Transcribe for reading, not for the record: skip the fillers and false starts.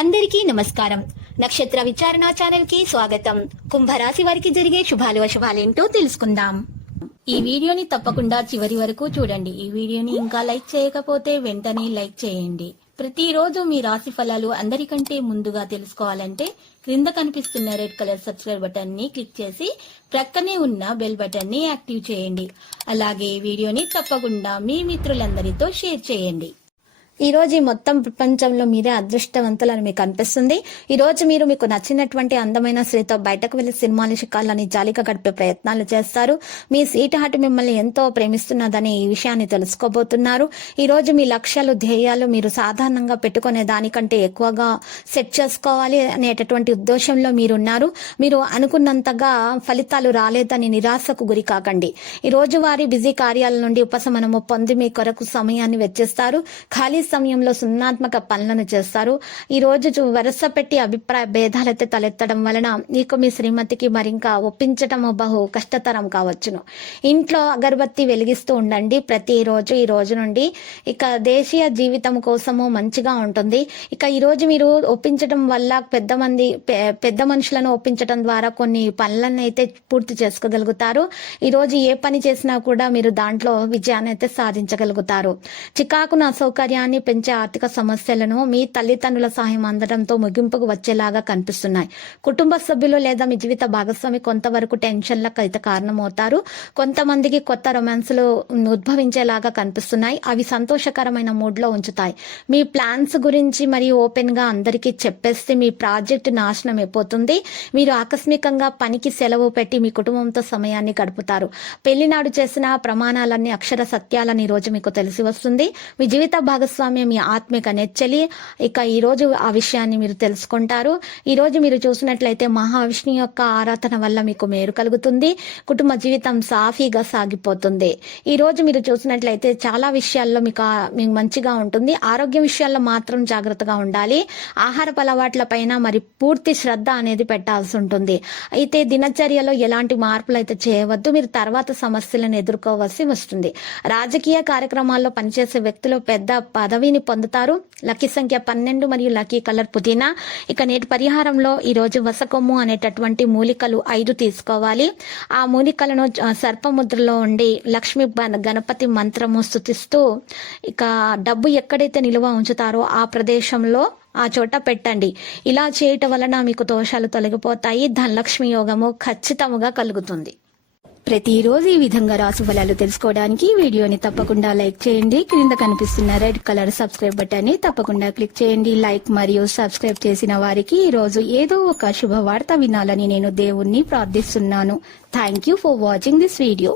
అందరికీ నమస్కారం. నక్షత్ర విచారణ ఛానల్ కి స్వాగతం. కుంభరాశి వారికి జరిగే శుభాలు అశుభాలేంటో తెలుసుకుందాం. ఈ వీడియోని తప్పకుండా చివరి వరకు చూడండి. ఈ వీడియోని ఇంకా లైక్ చేయకపోతే వెంటనే లైక్ చేయండి. ప్రతిరోజు మీ రాశి ఫలాలు అందరికంటే ముందుగా తెలుసుకోవాలంటే క్రింద కనిపిస్తున్న రెడ్ కలర్ సబ్స్క్రైబ్ బటన్ ని క్లిక్ చేసి ప్రక్కనే ఉన్న బెల్ బటన్ ని యాక్టివ్ చేయండి. అలాగే ఈ వీడియోని తప్పకుండా మీ మిత్రులందరితో షేర్ చేయండి. ఈ రోజు మొత్తం ప్రపంచంలో మీరే అదృష్టవంతులని మీకు అనిపిస్తుంది. ఈ రోజు మీరు మీకు నచ్చినటువంటి అందమైన స్త్రీతో బయటకు వెళ్లి సినిమాలు షికార్లని జాలిగా గడిపే ప్రయత్నాలు చేస్తారు. మీ స్వీట్ హార్ట్ మిమ్మల్ని ఎంతో ప్రేమిస్తున్నదని ఈ విషయాన్ని తెలుసుకోబోతున్నారు. ఈ రోజు మీ లక్ష్యాలు ధ్యేయాలు మీరు సాధారణంగా పెట్టుకునే దానికంటే ఎక్కువగా సెట్ చేసుకోవాలి అనేటటువంటి ఉద్దేశంలో మీరున్నారు. మీరు అనుకున్నంతగా ఫలితాలు రాలేదని నిరాశకు గురి కాకండి. ఈ రోజు వారి బిజీ కార్యాల నుండి ఉపశమనము పొంది మీ కొరకు సమయాన్ని వెచ్చిస్తారు. ఖాళీ సమయంలో సున్నాత్మక పనులను చేస్తారు. ఈ రోజు వరుస పెట్టి అభిప్రాయ భేదాలైతే తలెత్తడం వలన నీకు మీ శ్రీమతికి మరింకా ఒప్పించటం బహు కష్టతరం కావచ్చును. ఇంట్లో అగరబత్తి వెలిగిస్తూ ఉండండి ప్రతిరోజు. ఈ రోజు నుండి ఇక దేశీయ జీవితం కోసము మంచిగా ఉంటుంది. ఇక ఈ రోజు మీరు ఒప్పించడం వల్ల పెద్ద మనుషులను ఒప్పించడం ద్వారా కొన్ని పనులను అయితే పూర్తి చేసుకోగలుగుతారు. ఈ రోజు ఏ పని చేసినా కూడా మీరు దాంట్లో విజయాన్ని అయితే సాధించగలుగుతారు. చికాకును అసౌకర్యాన్ని పెంచే ఆర్థిక సమస్యలను మీ తల్లిదండ్రుల సహాయం అందడంతో ముగింపుకు వచ్చేలాగా కనిపిస్తున్నాయి. కుటుంబ సభ్యులు లేదా మీ జీవిత భాగస్వామి కొంతవరకు టెన్షన్లకు అయితే కారణమవుతారు. కొంతమందికి కొత్త రొమాన్స్లు ఉద్భవించేలాగా కనిపిస్తున్నాయి. అవి సంతోషకరమైన మూడ్ లో ఉంచుతాయి. మీ ప్లాన్స్ గురించి మరియు ఓపెన్ గా అందరికీ చెప్పేస్తే మీ ప్రాజెక్ట్ నాశనం అయిపోతుంది. మీరు ఆకస్మికంగా పనికి సెలవు పెట్టి మీ కుటుంబంతో సమయాన్ని గడుపుతారు. పెళ్లినాడు చేసిన ప్రమాణాలన్నీ అక్షర సత్యాలని ఈ రోజు మీకు తెలిసి వస్తుంది. మీ జీవిత భాగస్వామి మీ ఆత్మిక నెచ్చలి. ఇక ఈ రోజు ఆ విషయాన్ని మీరు తెలుసుకుంటారు. ఈ రోజు మీరు చూసినట్లయితే మహావిష్ణు యొక్క ఆరాధన వల్ల మీకు మేలు కలుగుతుంది. కుటుంబ జీవితం సాఫీగా సాగిపోతుంది. ఈ రోజు మీరు చూసినట్లయితే చాలా విషయాల్లో మీకు మంచిగా ఉంటుంది. ఆరోగ్య విషయాల్లో మాత్రం జాగ్రత్తగా ఉండాలి. ఆహారపు అలవాట్ల పైన మరి పూర్తి శ్రద్ధ అనేది పెట్టాల్సి ఉంటుంది. అయితే దినచర్యలో ఎలాంటి మార్పులు అయితే చేయవద్దు. మీరు తర్వాత సమస్యలను ఎదుర్కోవాల్సి వస్తుంది. రాజకీయ కార్యక్రమాల్లో పనిచేసే వ్యక్తులు పెద్ద పదవిని పొందుతారు. లక్కీ సంఖ్య 12 మరియు లక్కీ కలర్ పుదీనా. ఇక నేటి పరిహారంలో ఈ రోజు వసకొమ్ము అనేటటువంటి మూలికలు 5 తీసుకోవాలి. ఆ మూలికలను సర్పముద్రలో ఉండి లక్ష్మీ గణపతి మంత్రము స్తుతిస్తూ ఇక డబ్బు ఎక్కడైతే నిలువ ఉంచుతారో ఆ ప్రదేశంలో ఆ చోట పెట్టండి. ఇలా చేయటం వలన మీకు దోషాలు తొలగిపోతాయి. ధనలక్ష్మి యోగము ఖచ్చితంగా కలుగుతుంది. ప్రతిరోజు ఈ విధంగా రాశి ఫలాలు తెలుసుకోవడానికి వీడియోని తప్పకుండా లైక్ చేయండి. క్రింద కనిపిస్తున్న రెడ్ కలర్ సబ్స్క్రైబ్ బటన్ ని తప్పకుండా క్లిక్ చేయండి. లైక్ మరియు సబ్స్క్రైబ్ చేసిన వారికి ఈ రోజు ఏదో ఒక శుభవార్త వినాలని నేను దేవుణ్ణి ప్రార్థిస్తున్నాను. Thank you for watching this video.